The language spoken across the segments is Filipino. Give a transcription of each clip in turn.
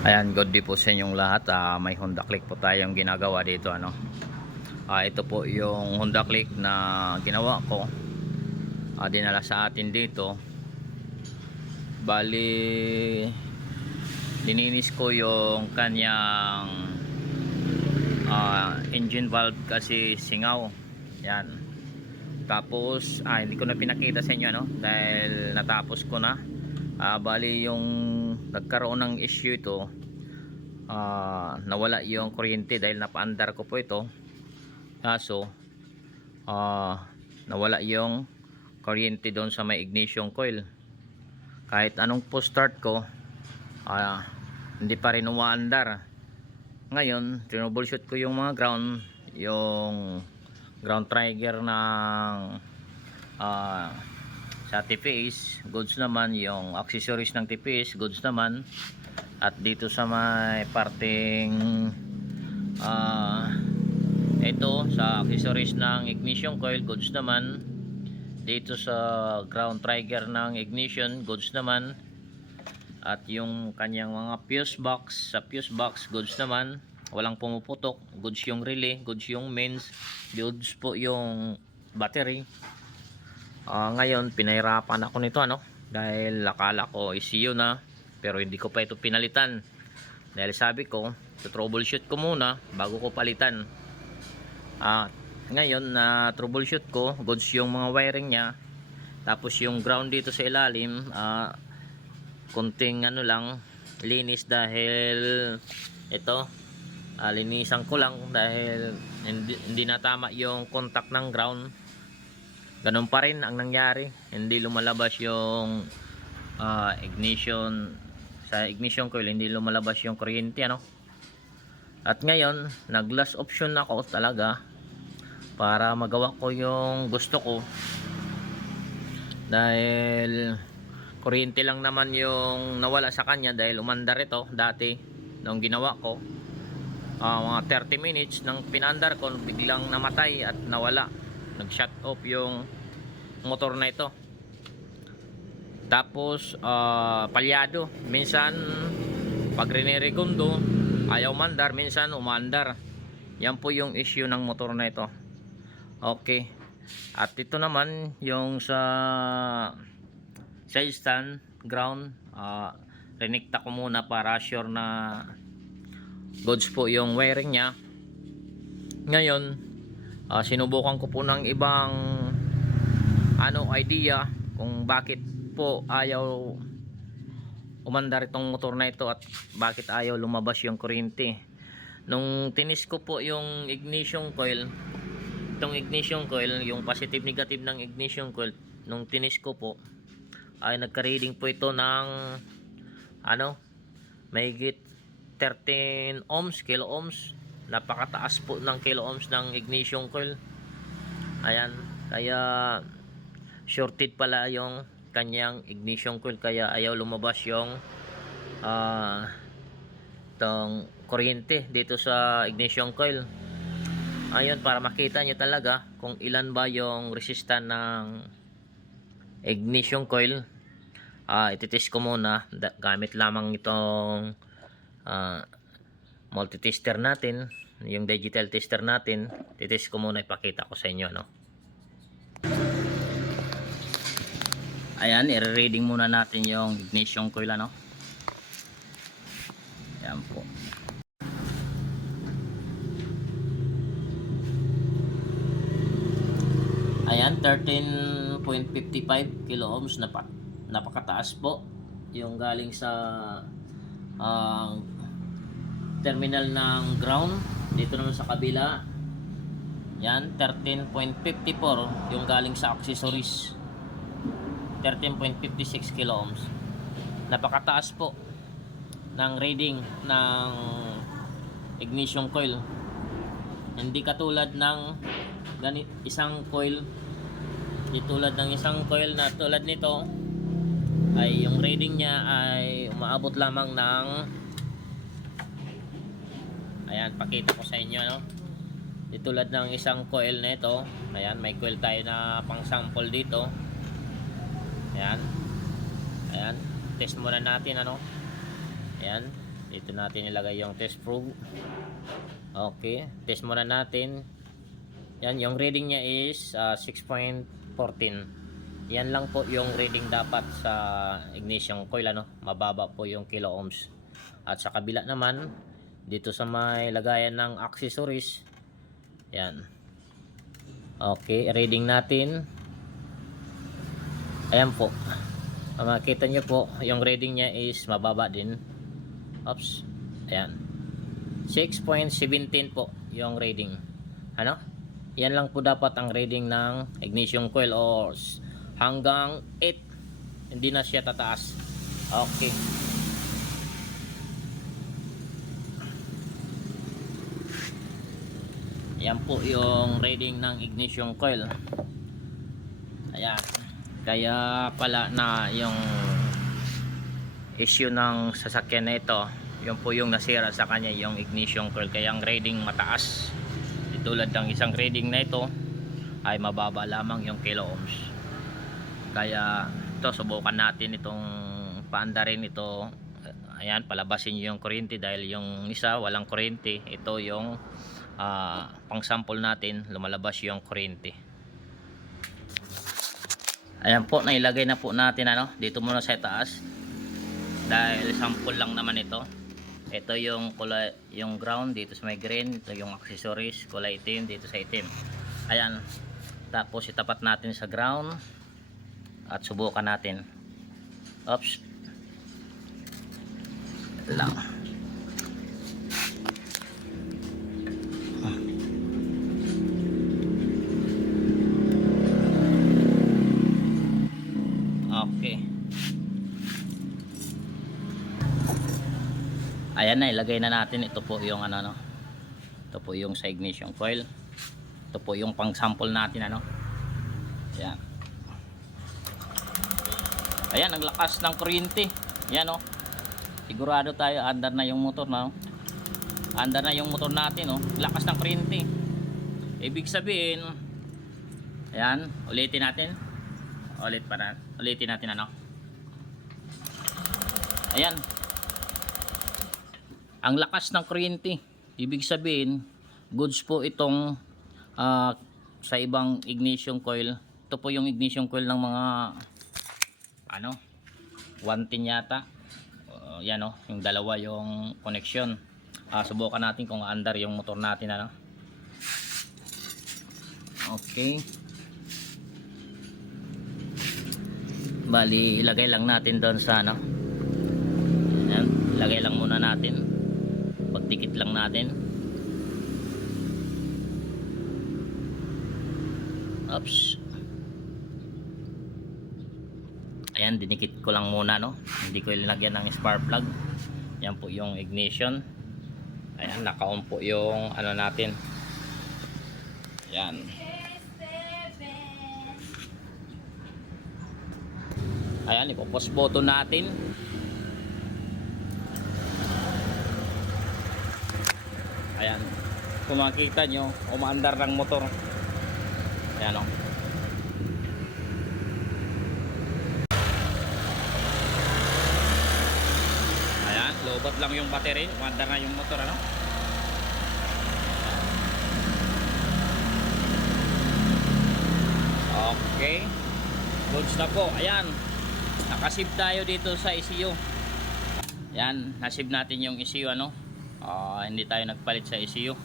Ayan, good day po sa inyong lahat. May Honda Click po tayong ginagawa dito, ano. Ito po yung Honda Click na ginawa ko. Dinala sa atin dito. Bali, lininis ko yung kanyang engine valve kasi singaw. Yan. Tapos, hindi ko na pinakita sa inyo, ano, dahil natapos ko na. Bali, yung nagkaroon ng issue ito, nawala yung kuryente dahil napaandar ko po ito. Kaso nawala yung kuryente doon sa may ignition coil. Kahit anong po start ko, hindi pa rin umaandar. Ngayon troubleshoot ko yung mga ground, yung ground trigger ng sa TPS goods naman, yung accessories ng TPS goods naman, at dito sa may parting ito sa accessories ng ignition coil goods naman, dito sa ground trigger ng ignition goods naman, at yung kanyang mga fuse box, sa fuse box goods naman, walang pumuputok, goods yung relay, goods yung mains, goods po yung battery. Ngayon pinahirapan ako nito, ano, dahil akala ko ECU na, pero hindi ko pa ito pinalitan dahil sabi ko troubleshoot ko muna bago ko palitan. Ngayon na troubleshoot ko, goods yung mga wiring nya, tapos yung ground dito sa ilalim, konting ano lang linis, dahil ito linisan ko lang dahil hindi natama yung contact ng ground. Ganun pa rin ang nangyari, hindi lumalabas yung ignition, sa ignition coil hindi lumalabas yung kuryente, ano. At ngayon nag last option ako talaga para magawa ko yung gusto ko, dahil kuryente lang naman yung nawala sa kanya dahil umandar ito dati nung ginawa ko. Mga 30 minutes nang pinandar ko, biglang namatay at nawala, nag shut off yung motor na ito. Tapos palyado, minsan pag rineregundo ayaw mandar, minsan umandar. Yan po yung issue ng motor na ito. Okay, at ito naman yung sa side stand ground, rinikta ko muna para sure na goods po yung wiring nya. Ngayon sinubukan ko po ng ibang idea kung bakit po ayaw umandar itong motor na ito at bakit ayaw lumabas yung kuryente. Nung tinis ko po yung ignition coil, itong ignition coil, yung positive negative ng ignition coil, nung tinis ko po ay nagka-reading po ito ng mahigit 13 ohms, kilo ohms. Napakataas po ng kilo ohms ng ignition coil. Ayan, kaya shorted pala yung kanyang ignition coil, kaya ayaw lumabas yung tong kuryente dito sa ignition coil. Ayun, para makita nyo talaga kung ilan ba yung resistan ng ignition coil, ititest ko muna gamit lamang itong multi-tester natin, yung digital tester natin. Titest ko muna, ipakita ko sa inyo, no. Ayan, i-reading muna natin yung ignition coil, ano. Ayan po. Ayan, 13.55 kilo ohms. Napakataas po yung galing sa terminal ng ground. Dito naman sa kabila, yan, 13.54 yung galing sa accessories, 13.56 kilo ohms. Napakataas po ng reading ng ignition coil. Hindi katulad ng isang coil, tulad ng isang coil na tulad nito, ay yung reading niya ay umaabot lamang ng, ayan, pakita ko sa inyo, no. Tulad ng isang coil na ito, ayan, may coil tayo na pang sample dito. Ayan, ayan, test muna natin, ano. Ayan, Dito natin ilagay yung test probe. Okay, test muna natin. Yan, yung reading niya is 6.14. Yan lang po yung reading dapat sa ignition coil, ano. Mababa po yung kilo ohms. At sa kabila naman, dito sa may lagayan ng accessories, yan. Okay, reading natin. Ayan po. Makita nyo po, yung reading niya is mababa din. Oops. Ayan. 6.17 po yung reading. Ano? Yan lang po dapat ang reading ng ignition coil, or hanggang 8. Hindi na siya tataas. Okay. Yan po yung reading ng ignition coil. Ayan. Kaya pala na yung issue ng sasakyan na ito, yun po yung nasira sa kanya, yung ignition coil. Kaya ang reading mataas. Tulad ng isang reading na ito ay mababa lamang yung kilo ohms. Kaya ito, subukan natin itong paandarin ito. Ayan, palabasin yung kuryente dahil yung isa walang kuryente. Ito yung pang sample natin, lumalabas yung kuryente. Ayan po, nailagay na po natin, ano, dito muna sa taas dahil sample lang naman ito. Ito yung kulay, yung ground dito sa may green, ito yung accessories kulay itim dito sa itim. Ayan, tapos itapat natin sa ground at subukan natin. Oops lang. Okay. Ayan na, ilagay na natin. Ito po yung ano, ito po yung sa ignition coil. Ito po yung pang sample natin, ano. Ayan. Ayan, ang lakas ng kuryente. Ayan, oh. Sigurado tayo under na yung motor na, oh. Under na yung motor natin, oh. Lakas ng kuryente. Ibig sabihin, ayan, ulitin natin. Ulitin natin, ano. Ayan. Ang lakas ng kuryente. Ibig sabihin, goods po itong sa ibang ignition coil. Ito po yung ignition coil ng mga 110 yata. Yan, oh, yung dalawa yung connection. Subukan natin kung under yung motor natin, ano. Okay. Bali, ilagay lang natin doon sa ano. Yan, ilagay lang muna natin. Pagdikit lang natin. Oops. Ayan, dinikit ko lang muna, no. Hindi ko ilalagyan ng spark plug. Yan po yung ignition. Ayan, naka-on po yung ano natin. Ayan. Ayan, ipo-post button natin. Ayan, kung makikita nyo, umaandar ng motor. Ayan, o. Ayan, lobot lang yung battery, umaandar na yung motor, ano. Okay, goods na po. Ayan, nakasave tayo dito sa ECU. Ayan, nasave natin yung ECU, ano. Hindi tayo nagpalit sa ECU.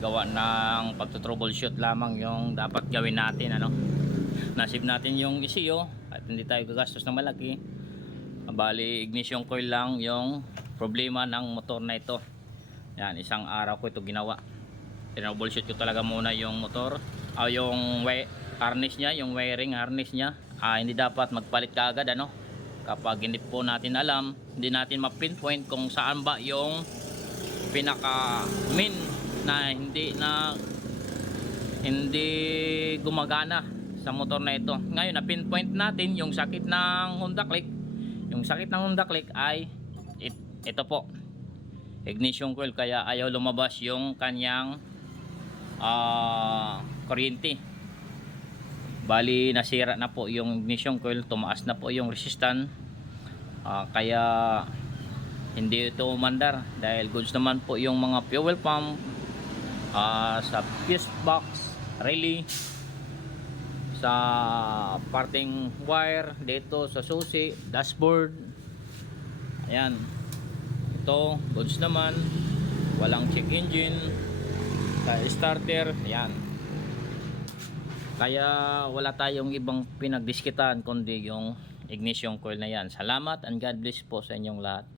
Gawa ng pagto-troubleshoot lamang yung dapat gawin natin, ano. Nasave natin yung ECU at hindi tayo gagastos ng malaki. Bali, ignition coil lang yung problema ng motor na ito. Yan, isang araw ko ito ginawa. Troubleshoot ko talaga muna yung motor, yung harness niya, yung wiring harness niya. Hindi dapat magpalit kaagad, ano. Kapag hindi po natin alam, hindi natin ma-pinpoint kung saan ba yung pinaka main na hindi gumagana sa motor na ito. Ngayon, na-pinpoint natin yung sakit ng Honda Click. Yung sakit ng Honda Click ay ito po, ignition coil, kaya ayaw lumabas yung kanyang kuryente. Bali, nasira na po yung ignition coil, tumaas na po yung resistance. Kaya hindi ito umandar dahil goods naman po yung mga fuel pump, sa fuse box, relay, sa parting wire dito sa susi, dashboard. Ayan, ito goods naman, walang check engine sa starter. Ayan, kaya wala tayong ibang pinagdiskitan kundi yung ignition coil na yan. Salamat and God bless po sa inyong lahat.